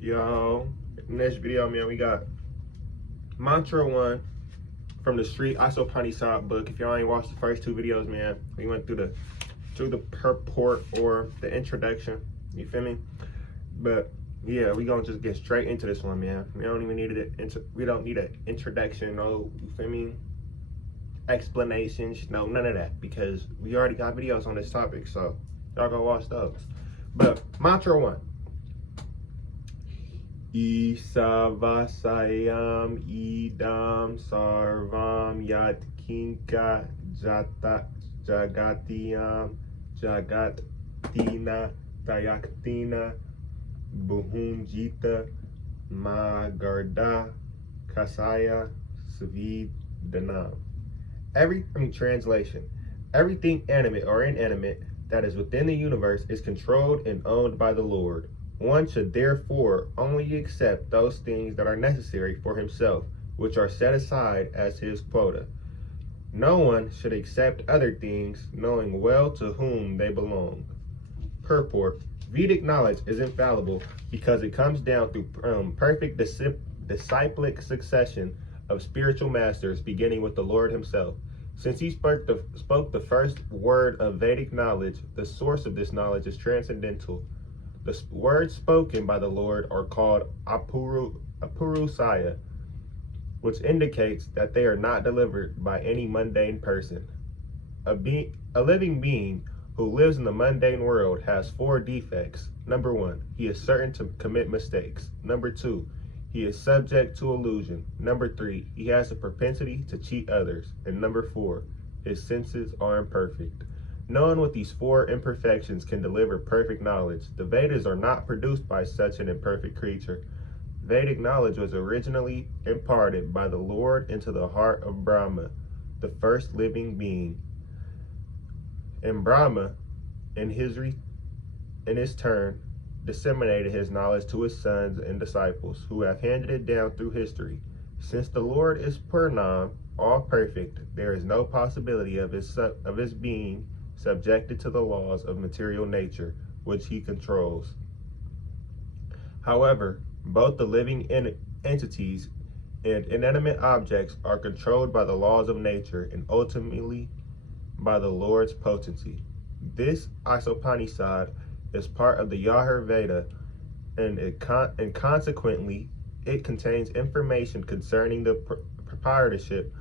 Yo, in this video, man, we got Mantra 1 from the Street Isopanisad book. If y'all ain't watched the first two videos, man, we went through the purport or the introduction. You feel me? But yeah, we gonna just get straight into this one, man. We don't even need we don't need an introduction, no, you feel me? Explanations, no, none of that, because we already got videos on this topic, so y'all go watch those. But Mantra 1. Isavasayam idam sarvam yatkinka jagatiyam jagatina tayaktina buhumjita magarda kasaya svidanam. Translation. Everything animate or inanimate that is within the universe is controlled and owned by the Lord. One should therefore only accept those things that are necessary for himself, which are set aside as his quota. No one should accept other things, knowing well to whom they belong. Purport. Vedic knowledge is infallible because it comes down through perfect disciplic succession of spiritual masters, beginning with the Lord himself. Since he spoke the first word of Vedic knowledge, the source of this knowledge is transcendental. The words spoken by the Lord are called apurusaya, which indicates that they are not delivered by any mundane person. A living being who lives in the mundane world has 4 defects. Number 1, he is certain to commit mistakes. Number 2, he is subject to illusion. Number 3, he has a propensity to cheat others. And number 4, his senses are imperfect. No one with these 4 imperfections can deliver perfect knowledge. The Vedas are not produced by such an imperfect creature. Vedic knowledge was originally imparted by the Lord into the heart of Brahma, the first living being. And Brahma, in his turn, disseminated his knowledge to his sons and disciples, who have handed it down through history. Since the Lord is Purnam, all perfect, there is no possibility of his being subjected to the laws of material nature, which he controls. However, both the living entities and inanimate objects are controlled by the laws of nature and ultimately by the Lord's potency. This Isopanisad is part of the Yajur Veda, and consequently, it contains information concerning the proprietorship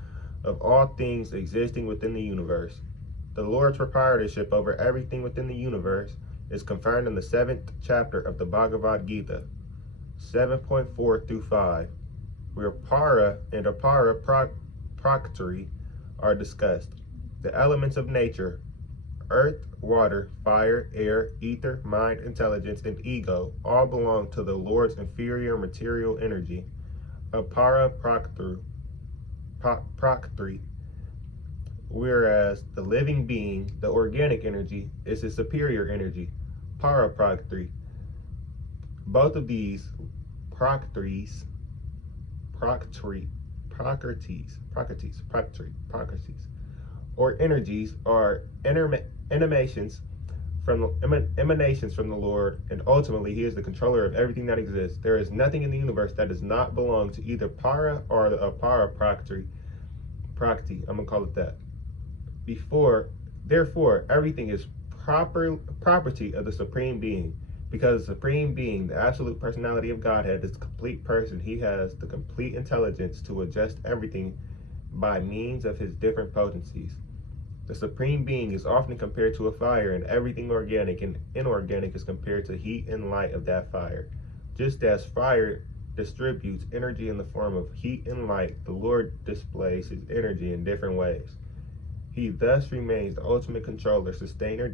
of all things existing within the universe. The Lord's proprietorship over everything within the universe is confirmed in the 7th chapter of the Bhagavad Gita, 7.4 through 5, where para and apara prakriti are discussed. The elements of nature, earth, water, fire, air, ether, mind, intelligence, and ego, all belong to the Lord's inferior material energy. Apara prakriti, whereas the living being, the organic energy, is his superior energy, para prakriti. Both of these prakritis, or energies, are emanations from the Lord, and ultimately he is the controller of everything that exists. There is nothing in the universe that does not belong to either para or the apara prakriti. I'm gonna call it that. Therefore, everything is property of the Supreme Being. Because the Supreme Being, the absolute personality of Godhead, is the complete person, he has the complete intelligence to adjust everything by means of his different potencies. The Supreme Being is often compared to a fire, and everything organic and inorganic is compared to heat and light of that fire. Just as fire distributes energy in the form of heat and light, the Lord displays his energy in different ways. He thus remains the ultimate controller, sustainer,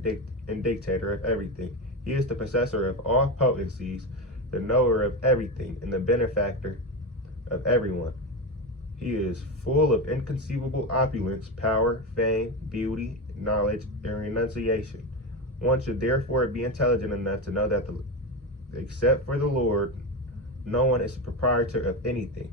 and dictator of everything. He is the possessor of all potencies, the knower of everything, and the benefactor of everyone. He is full of inconceivable opulence, power, fame, beauty, knowledge, and renunciation. One should therefore be intelligent enough to know that, except for the Lord, no one is a proprietor of anything.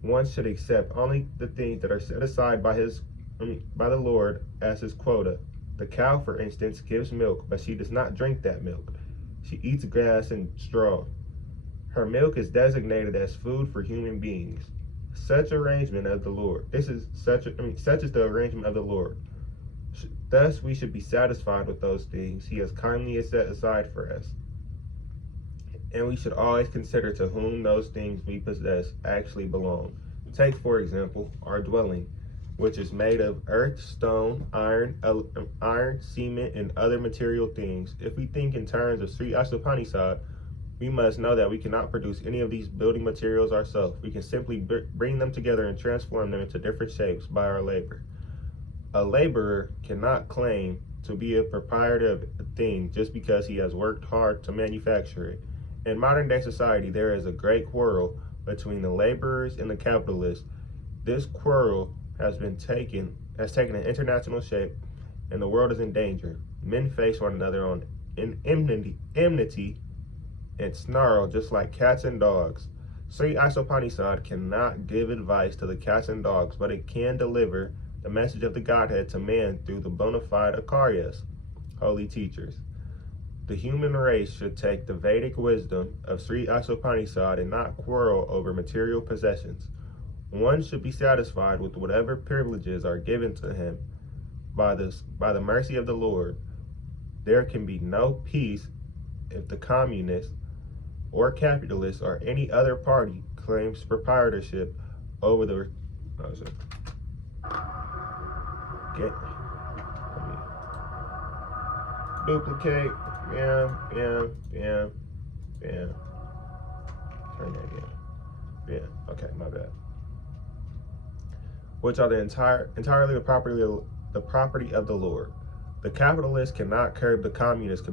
One should accept only the things that are set aside by the Lord as his quota. The cow, for instance, gives milk, but she does not drink that milk. She eats grass and straw. Her milk is designated as food for human beings. Such arrangement of the Lord. Such is the arrangement of the Lord. Thus we should be satisfied with those things he has kindly set aside for us. And we should always consider to whom those things we possess actually belong. Take, for example, our dwelling, which is made of earth, stone, iron, cement, and other material things. If we think in terms of Sri Isopanisad, we must know that we cannot produce any of these building materials ourselves. We can simply bring them together and transform them into different shapes by our labor. A laborer cannot claim to be a proprietor of a thing just because he has worked hard to manufacture it. In modern day society, there is a great quarrel between the laborers and the capitalists. This quarrel has taken an international shape, and the world is in danger. Men face one another on enmity and snarl just like cats and dogs. Sri Isopanisad cannot give advice to the cats and dogs, but it can deliver the message of the Godhead to man through the bona fide Acharyas, holy teachers. The human race should take the Vedic wisdom of Sri Isopanisad and not quarrel over material possessions. One should be satisfied with whatever privileges are given to him by the mercy of the Lord. There can be no peace if the communists or capitalists or any other party claims proprietorship over the duplicate. Turn that in. Okay, my bad. Which are entirely the property of the Lord. The capitalists cannot curb the communist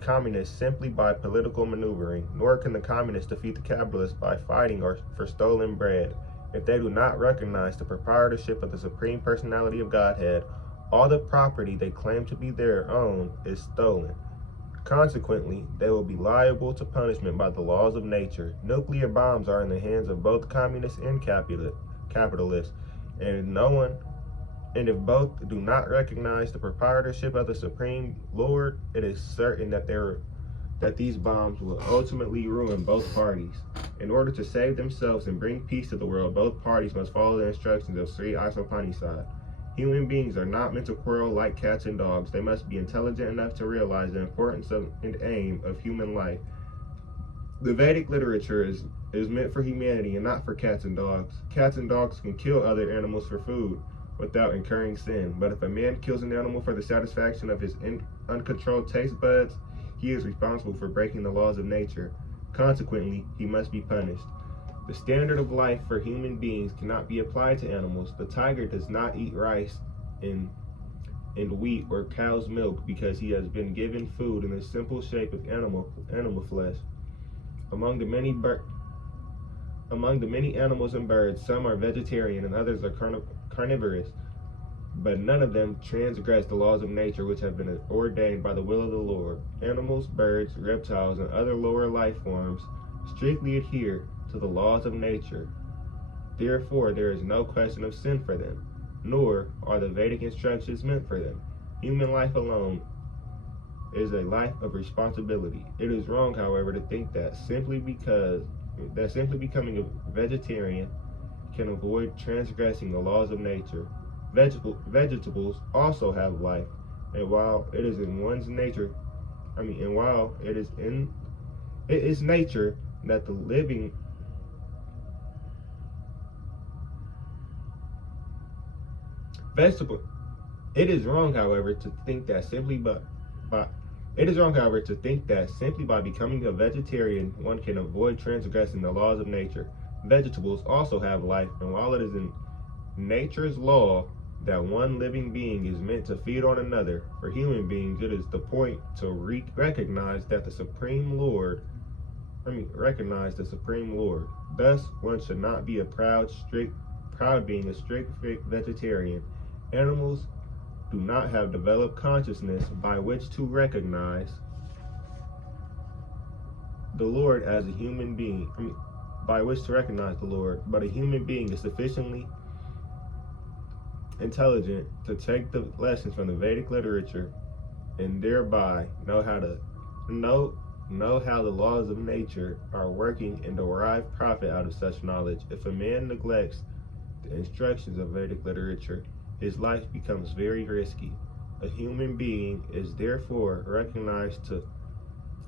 communists simply by political maneuvering, nor can the communists defeat the capitalists by fighting for stolen bread. If they do not recognize the proprietorship of the Supreme Personality of Godhead, all the property they claim to be their own is stolen. Consequently, they will be liable to punishment by the laws of nature. Nuclear bombs are in the hands of both communists and capitalists, and if both do not recognize the proprietorship of the Supreme Lord, it is certain that these bombs will ultimately ruin both parties. In order to save themselves and bring peace to the world, both parties must follow the instructions of Sri Isopanisad. Human beings are not meant to quarrel like cats and dogs. They must be intelligent enough to realize the importance and aim of human life. The Vedic literature is meant for humanity and not for cats and dogs. Cats and dogs can kill other animals for food without incurring sin, but if a man kills an animal for the satisfaction of his uncontrolled taste buds, he is responsible for breaking the laws of nature. Consequently, he must be punished. The standard of life for human beings cannot be applied to animals. The tiger does not eat rice and wheat or cow's milk because he has been given food in the simple shape of animal flesh. Among the many animals and birds, some are vegetarian and others are carnivorous, but none of them transgress the laws of nature which have been ordained by the will of the Lord. Animals, birds, reptiles, and other lower life forms strictly adhere to the laws of nature. Therefore, there is no question of sin for them, nor are the Vedic instructions meant for them. Human life alone is a life of responsibility. It is wrong, however, to think that simply becoming a vegetarian can avoid transgressing the laws of nature. Vegetables also have life, and while it is in one's nature, it is nature that the living vegetable. It is wrong, however, to think that simply by becoming a vegetarian one can avoid transgressing the laws of nature. Vegetables also have life, and while it is in nature's law that one living being is meant to feed on another, for human beings it is the point to recognize the Supreme Lord. Thus, one should not be proud being a strict vegetarian. Animals do not have developed consciousness by which to recognize the Lord as a human being. By which to recognize the Lord, but a human being is sufficiently intelligent to take the lessons from the Vedic literature and thereby know know how the laws of nature are working and derive profit out of such knowledge. If a man neglects the instructions of Vedic literature, his life becomes very risky. A human being is therefore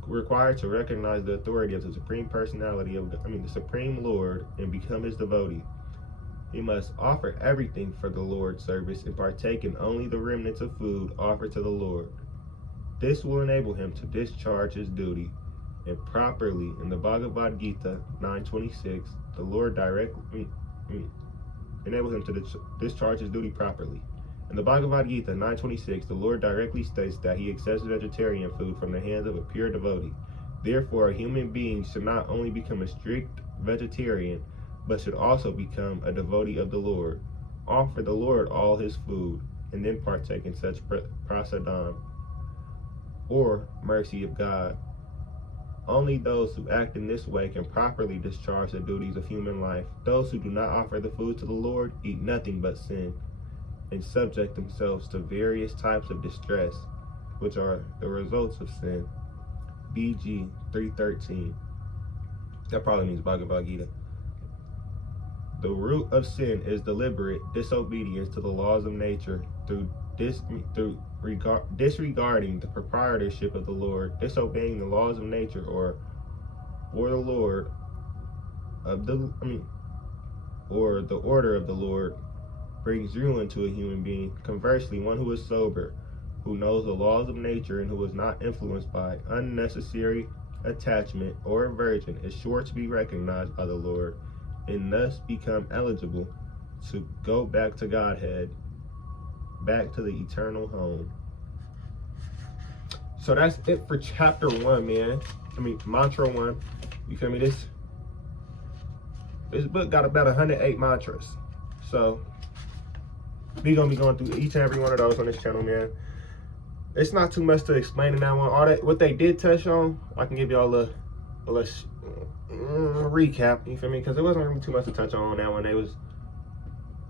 required to recognize the authority of the Supreme Personality of the Supreme Lord and become his devotee. He must offer everything for the Lord's service and partake in only the remnants of food offered to the Lord. This will enable him to discharge his duty, and properly in the Bhagavad Gita 9:26, the Lord enable him to discharge his duty properly. In the Bhagavad Gita 9:26, the Lord directly states that he accepts vegetarian food from the hands of a pure devotee. Therefore, a human being should not only become a strict vegetarian, but should also become a devotee of the Lord, offer the Lord all his food, and then partake in such prasadam, or mercy of God. Only those who act in this way can properly discharge the duties of human life. Those who do not offer the food to the Lord eat nothing but sin, and subject themselves to various types of distress, which are the results of sin. BG 3:13. That probably means Bhagavad Gita. The root of sin is deliberate disobedience to the laws of nature through disregarding the proprietorship of the Lord. Disobeying the laws of nature or the Lord of or the order of the Lord brings ruin to a human being. Conversely, one who is sober, who knows the laws of nature, and who is not influenced by unnecessary attachment or aversion is sure to be recognized by the Lord, and thus become eligible to go back to Godhead, back to the eternal home. So that's it for chapter 1, man. Mantra 1. You feel me? This book got about 108 mantras. So we gonna be going through each and every one of those on this channel, man. It's not too much to explain in that one. What they did touch on, I can give y'all a recap, you feel me? Because it wasn't really too much to touch on that one. They was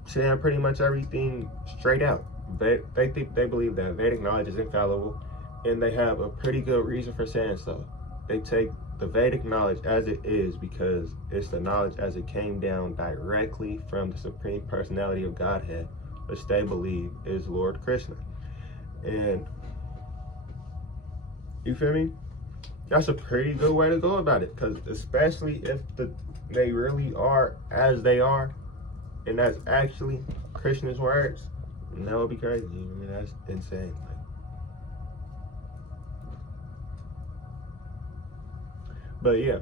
saying pretty much everything straight out. They believe that Vedic knowledge is infallible, and they have a pretty good reason for saying so. They take the Vedic knowledge as it is because it's the knowledge as it came down directly from the Supreme Personality of Godhead, which they believe is Lord Krishna. And you feel me? That's a pretty good way to go about it, because especially if they really are as they are, and that's actually Krishna's words, and that would be crazy. That's insane. But yeah,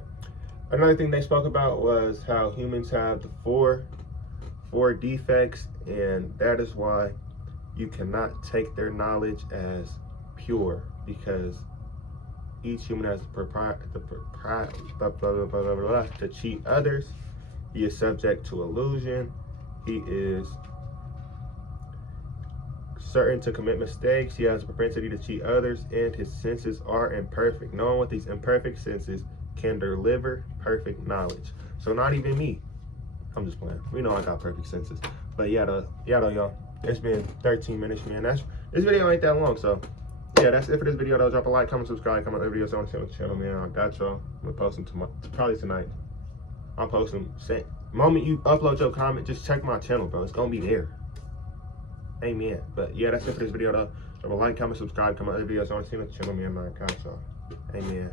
another thing they spoke about was how humans have the four defects, and that is why you cannot take their knowledge as pure, because each human has to cheat others. He is subject to illusion. He is certain to commit mistakes. He has a propensity to cheat others, and his senses are imperfect. No one with these imperfect senses can deliver perfect knowledge. So not even me. I'm just playing. We know I got perfect senses. But y'all. It's been 13 minutes, man. This video ain't that long, so yeah, that's it for this video though. Drop a like, comment, subscribe, comment on the videos on the channel, man. I got y'all. I'm gonna post them probably tonight. I'll post them. Moment you upload your comment, just check my channel, bro. It's gonna be there. Amen. But yeah, that's it for this video though. Drop a like, comment, subscribe, comment on the videos on the channel, man. I got y'all. Amen.